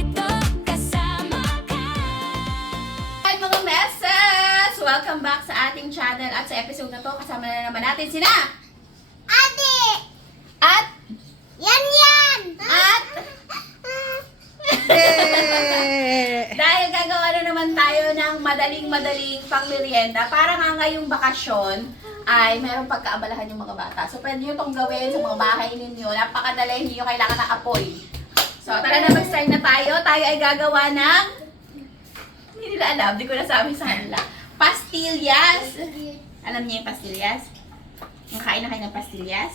dito kasama ka. Hi mga meses! Welcome back sa ating channel at sa episode na to kasama na naman natin sina Ate! at Yan! at dahil gagawa na naman tayo ng madaling pangmerienda para nga ngayong bakasyon ay mayroong pagkaabalahan yung mga bata. So pwede nyo itong gawin sa mga bahay ninyo. Napakadali, hindi nyo kailangan ng apoy. So tara na mag-start na tayo. Tayo ay gagawa ng hindi nila alam, di ko nasabi sa kanila. Pastillas. Alam niyo yung pastillas? Yung kain na kayo ng pastillas?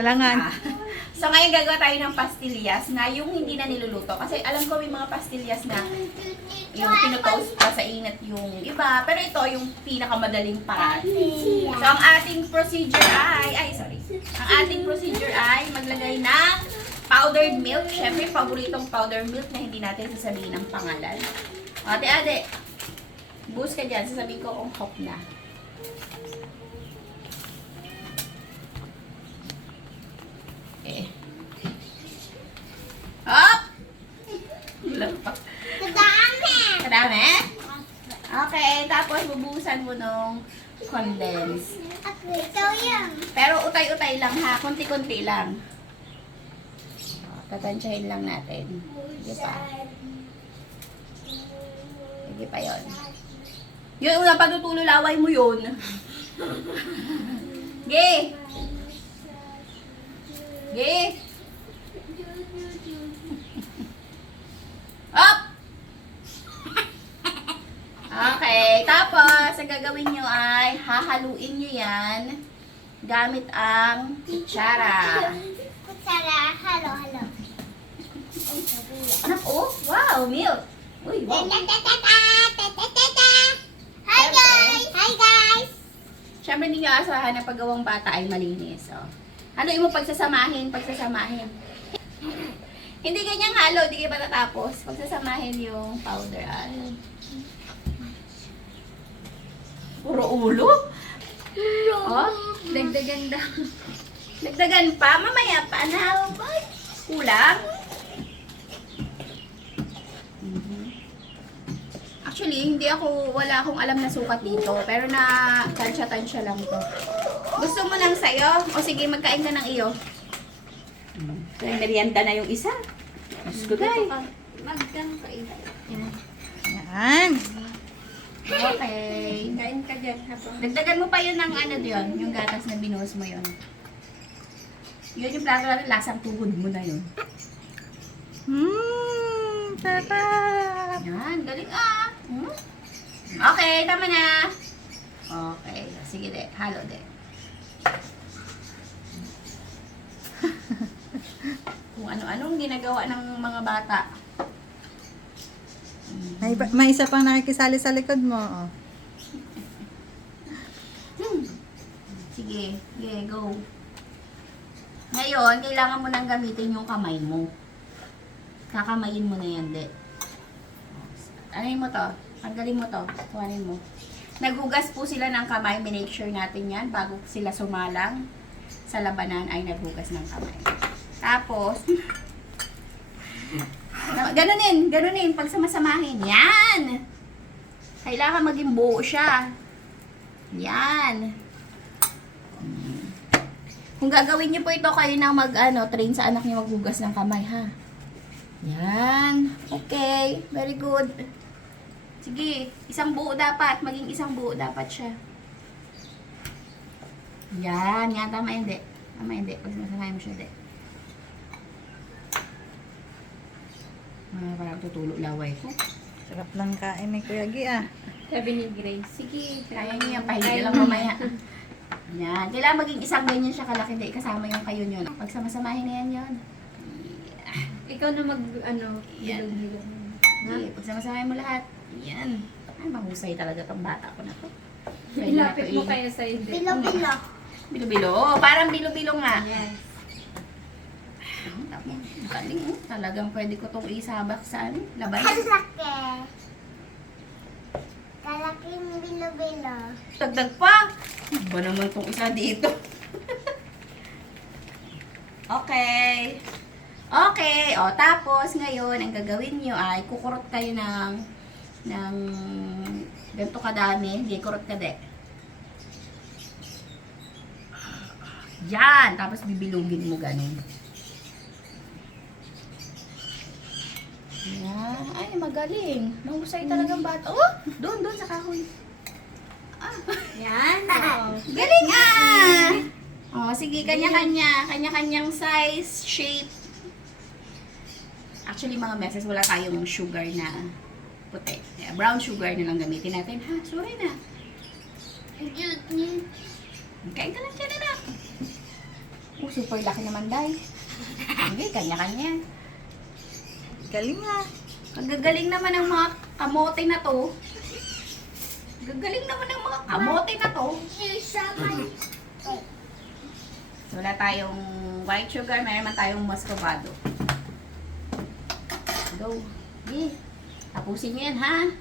Alangan. So ngayon gagawa tayo ng pastillas na yung hindi na niluluto. Kasi alam ko may mga pastillas na yung pinutoast pa sa init yung iba. Pero ito yung pinakamadaling paraan. So ang ating procedure ay ang ating procedure ay maglagay ng powdered milk. Syempre paboritong powdered milk na hindi natin sasabihin ang pangalan. Ate, boost ka dyan. Sasabihin ko kung hop na. Okay. Hop! Wala pa. Kadami! Kadami? Okay, tapos bubuhusan mo nung condense. Ito yan. Pero utay-utay lang ha, konti-konti lang. Tatansyahin lang natin. Sige pa. Sige pa yun. Yun, una patutulo laway mo yun. Ge! Ge! Up! Okay, tapos ang gagawin nyo ay hahaluin nyo yan gamit ang kutsara. Kutsara. Halo. Anak, oh, wow, milk. Uy, wow. Hi guys! Hi guys! Siyempre hindi nyo asahan na paggawang bata ay malinis. Oh. Haluin mo pagsasamahin. Hindi ganyang halo, hindi kayo patatapos. Pagsasamahin yung powder. Puro ulo? Oh, Dagdagan daw. dagdagan pa. Mamaya pa na. Kulang. Actually, wala akong alam na sukat dito. Pero na tansya-tansya lang to. Gusto mo lang sa'yo? O sige, magkain ka ng iyo. Kaya merienda na yung isa. Diyos ko guys. Magkano ka ito? Yan. Okay. Kain ka dyan habang. Dagdagan mo pa yun ng ano yun, yung gatas na binuhos mo yun. Yun yung plato natin, lasang tuhod mo na yun. Sarap. Yan, galing ah. Okay, tama na. Okay, sige de, halo de. Kung ano-anong ginagawa ng mga bata. May isa pang nakikisali sa likod mo. Oh. Sige, go. Ngayon, kailangan mo nang gamitin yung kamay mo. Kakamayin mo na yan, de. Ano mo to? Tanggalin mo to. Kuhanin mo. Naghugas po sila ng kamay. Make sure natin yan bago sila sumalang sa labanan ay naghugas ng kamay. Tapos, ganunin, pagsamasamahin. Yan! Kailangan maging buo siya. Yan. Kung gagawin niyo po ito, kayo na train sa anak niyo maghugas ng kamay, ha? Yan. Okay. Very good. Sige. Isang buo dapat. Maging isang buo dapat siya. Yan. Yan. Tama hindi. Tama hindi. Pag sinasamahin mo siya, hindi. Parang tutulo laway ko. Sarap lang kain ni Kuya Gi ah. Sabi ni Grace. Sige. Kaya niyo yan. Pahinga lang mamaya. Yan. Kailangan maging isang ganyan siya kalaki. Hindi. Kasama yung kayo nyo. Pag samasamahin na yan yun. Ikaw na Yan. bilog-bilog. Sige. Pag samasamahin mo lahat. Yan. Ay, mahusay talaga tong bata ko na to. Pwede na Ilapit to mo kaya sa hindi. Bilo-bilo. Bilo-bilo. Oh, parang bilo-bilo nga. Yes. Galing, oh. Talagang pwede ko itong isabak sa laban. Kalaki. Kalaking bilo-bilo. Dagdag pa. Ano ba naman itong isa dito? Okay. Okay, o tapos ngayon, ang gagawin nyo ay kukurot kayo ng ganito kadami. Hindi, kurot ka de. Yan, tapos bibilugin mo ganun. Yan, ay magaling. Mahusay talagang bata. Oh, doon sa kahoy. Yan. Oh. Galing ah! Oh, sige, kanya-kanyang size, shape. Actually, mga meses, wala tayong sugar na puti. Brown sugar na lang gamitin natin. Ha, sorry na. Kain ka lang dyan, anak. Oh, super laki naman, Day. Hindi, kanya-kanya. Galing ah. Ang gagaling naman ng mga kamote na to. Gagaling naman ng mga kamote na to. So, wala tayong white sugar, mayroon man tayong muscovado. Go. Okay. Tapusin nyo yan, ha?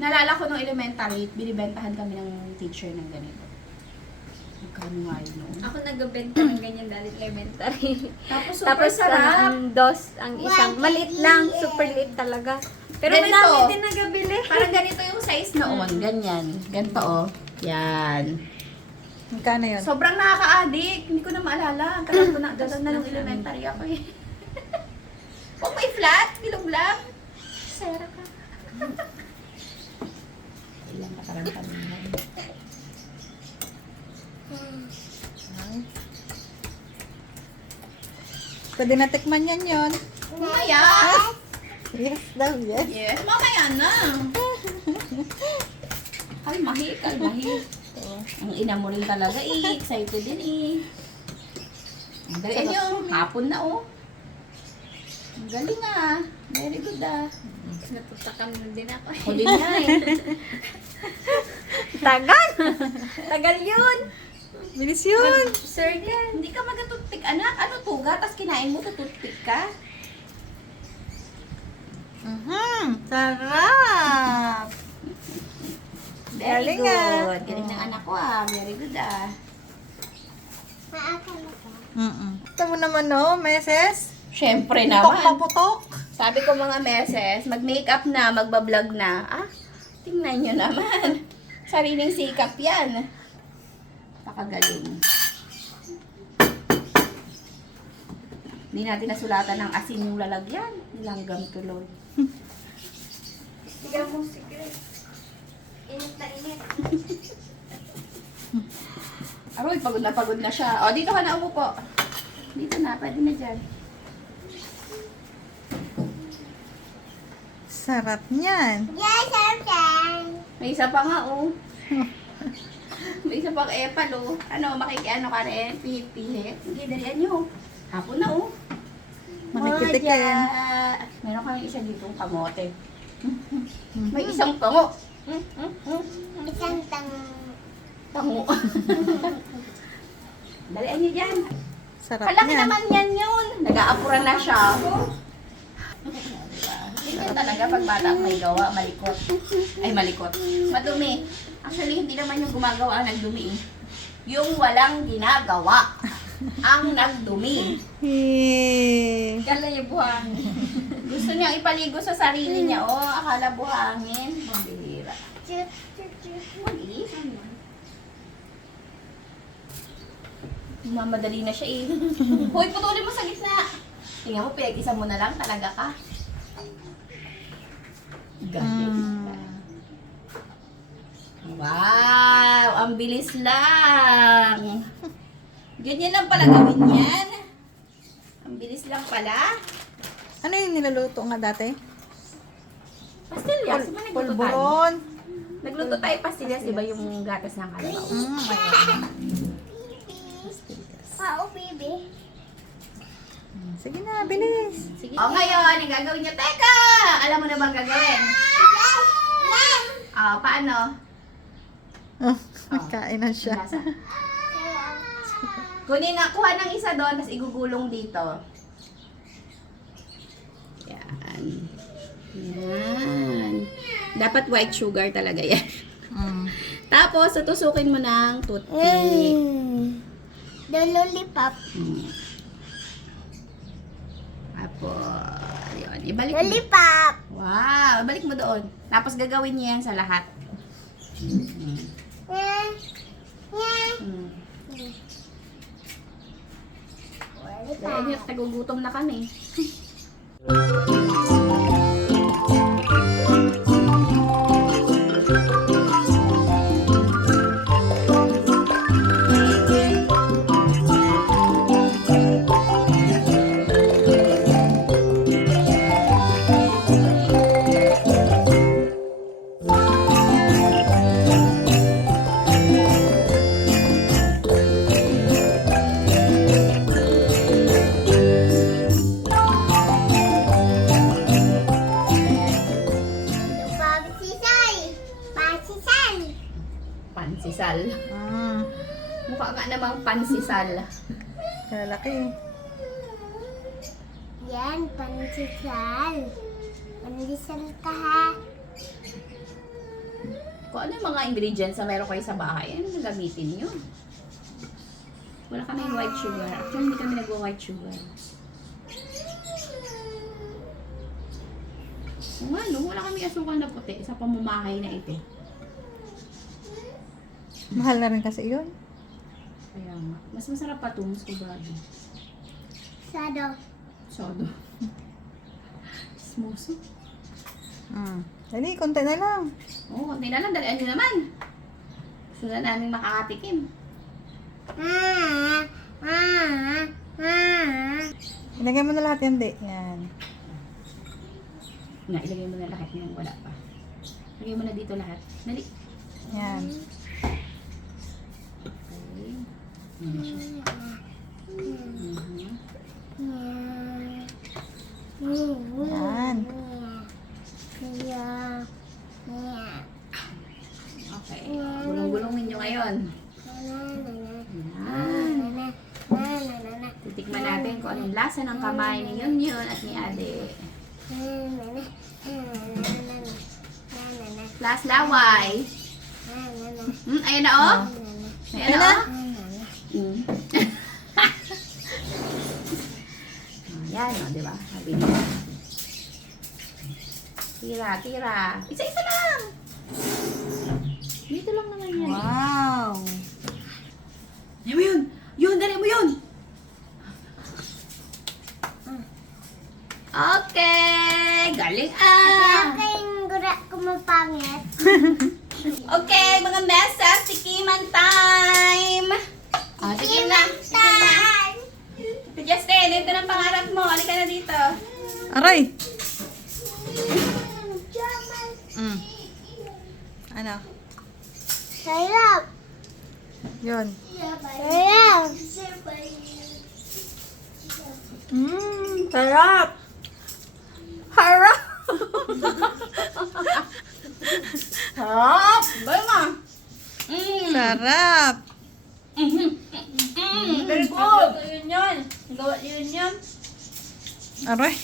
Naalala ko nung elementary, binibentahan kami ng teacher ng ganito. Magkano nga yun noon? Ako nagbebenta ng ganyan dahil elementary. Tapos super Tapos sarap. ang isang maliit lang, super liit talaga. Pero Ganito. madami din nagabili. Parang ganito yung size noon. Ganyan. Ganito, oh. Yan. Magkano yun? Sobrang nakaka-addict. Hindi ko na maalala. Kasi ko na, dala na nung elementary ako eh. Kung may flat, bilog lang. Sera ka. Ilang ka parang kanina. Pwede na tikman yan yun. Mamaya. Yes daw, yes. Yes, mamaya na. Kalmahi. Ang ina mo rin talaga eh. Excited din eh. Ang galing yung hapon na oh. Ang galing ah. Very good ah. Natutakam na din ako. Huli na eh. Tagal yun. Bilis yun. Sir, hindi ka magatutik anak. Ano tuga? Tapos kinain mo, tututik ka? Sarap. Very Galing ah. good. Galing ng anak ko ah. Very good ah. Ito mo naman no, meses. Siyempre Putok naman. pa putok. Sabi ko mga meses, mag-makeup na, magbablog na. Ah, tingnan nyo naman. Sariling sikap yan. Pakagaling. Hindi natin nasulatan ng asin yung lalagyan. Nilanggam tuloy. Sigaw mo secret. Init na init. Aroy, pagod na siya. O, dito ka na umupo. Dito na, pwede na dyan. Sarap niyan. May isa pa nga, oh. May isa pang epal, oh. Ano, makikiano ka rin? Pihit-pihit. Sige, dalian nyo. Hapon na, oh. Makikitikin. Madya. Meron kang isa dito, kamote. May isang tango. Tango. Dalian nyo dyan. Sarap Kalaki niyan. naman yan yun. Nag-aapuran na siya. Ganyan talaga pag bata ang may gawa, malikot. Ay, malikot. Madumi. Actually, hindi naman yung gumagawa ang nagdumi. Yung walang ginagawa ang nagdumi. Kala niyo buhang. Gusto niyang ipaligo sa sarili niya. Oh, akala buhangin. Mambihira. Mali. Mamadali na siya eh. Hoy, putulin mo sa gitna. Tingnan mo, pinag-isa mo na lang. Talaga ka. Galing. Wow! Ang bilis lang. Ganyan lang pala gawin yan. Ang bilis lang pala. Ano yung niluluto nga dati? Pastillas. Diba nagluto tayo? Pulburon. Nagluto tayo pastillas, di ba yung gatas ng kalabaw? Sige na, bilis. Sige. O ngayon, yung gagawin niyo. Teka! Alam mo na bang gagawin? Paano? Oh, kain na siya. Lasa. Kunin na, kuha ng isa doon, tapos igugulong dito. Yan. Yan. Dapat white sugar talaga yan. Tapos, tutusukin mo ng toothpick. The lollipop. Apo. Ayun. Ibalik mo. Lollipop. Wow. Ibalik mo doon. Tapos gagawin niya yan sa lahat. Yeah. Yeah. Hmm. Lollipop. Dahil yun, nagugutom na kami. Pagsisal. Pagsisal. Pansisal. Ah, Mukha nga namang pansisal. kalaki. Yan, pansisal. Pansisal ka ha. Kung ano yung mga ingredients na meron kayo sa bahay, ano yung gamitin nyo? Wala kami white sugar. Actually, hindi kami nagwa-white sugar. Kung ano, wala kami asukal na puti sa pamamahay na ito. Mahal na rin kasi yun. Kaya nga, mas masarap pa ito, mas kubado. Sado. Sodo. Smoso. Dali, konti na lang. Oo, konti na lang, dalian nyo naman. Gusto na namin makakatikim. Ilagay mo na lahat yan, di. Yan. Nga, ilagay mo na lahat ng wala pa. Ilagay mo na dito lahat. Dali. Yan. Okay. Yan na siya. Yan. Okay. Gulong-gulongin nyo ngayon. Yan. Titikman natin kung anong lasa ng kamay ni Yun at ni Ade. Last laway. Ayun na oh. Ayun na oh. Yan o, di ba? Sabi niya. Tira, tira. Isa-isa lang. Dito lang naman yan. Wow. Dali mo yun. Yun, dali mo yun. Okay. Galing ah. Kayong gura kumapangit. Okay, mga mesas. Tikiman time. Oh, tikim na. Tikim na. Si Justin, ito ng pangarap mo. Halika na dito. Aray. Ano? Sarap. Yun. Sarap. Sarap. Harap. Sarap. Baya nga. Sarap. Very good. Yun yun. Gawa yun yun. Aray.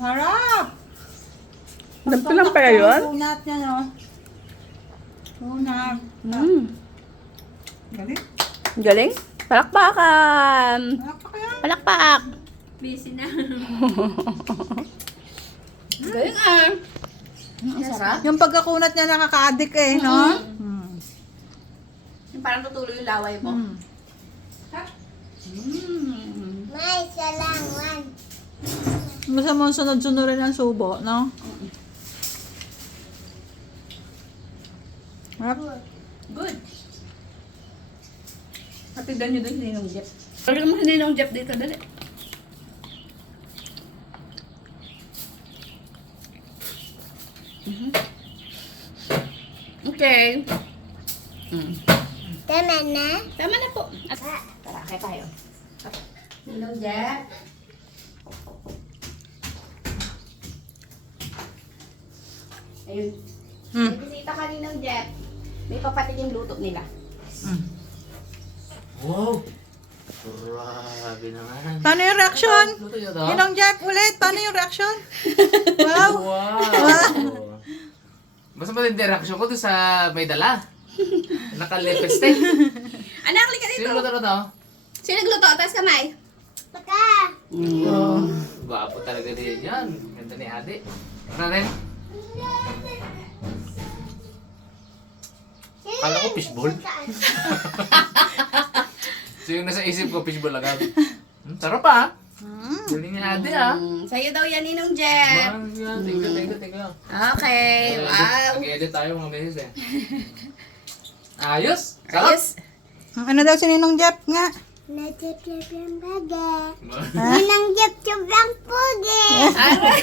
Harap. Dampi lang pala yun? Unat niya, no? Unat. Galing. Galing. Palakpakan. Harap pa kaya? Palakpak. Busy na. Galing ah. Ang sarap. Yung pagkakunat niya nakaka-addict eh, no? Yung parang tutuloy yung laway mo. May isa lang, one. Basta mo sunod-sunod rin ang subo, no? Harap. Good. Hatidan nyo doon si Ninong Jeff. Pagod mo si Ninong Jeff dito, dali. Okay. Tama na. Tama na po. At, tara, kaya tayo. Ninong Jeff. Ayun. May bisita ka Ninong Jeff. May papatikim luto nila. Wow! Grabe naman. Paano yung reaction? Luto niyo to? Ninong Jeff, ulit. Paano yung reaction? Wow. Wow! Mas matindi reaction ko doon sa may dala. Naka-lipstick. Anak, halika dito. Sino ba to? Sino nagluto? Taas kamay. Baka. Oh, gwapo talaga din yan. Ganda ni Ate. Ano rin? Kala ko fishball. So yung nasa isip ko, fishball agad. Sarap ah. Galing ni Ate ah. Sa'yo daw yan, Ninong Jeff. Thank you. Okay, wow. Nag-edit tayo mga beses eh. Ayos! Sarap! Ayos. Ano daw si Ninong Jeff nga? Najip-jip yung baga. Ninang jip-jip ang pugi. Aray.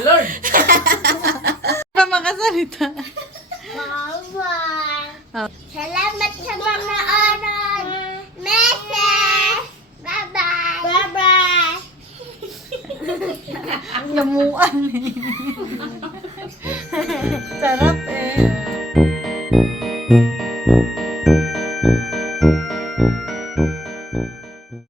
Lord! Para makasalita. Bye-bye. Salamat sa mga oras. Message. Bye-bye. Bye-bye. Lamuan eh. Sarap eh.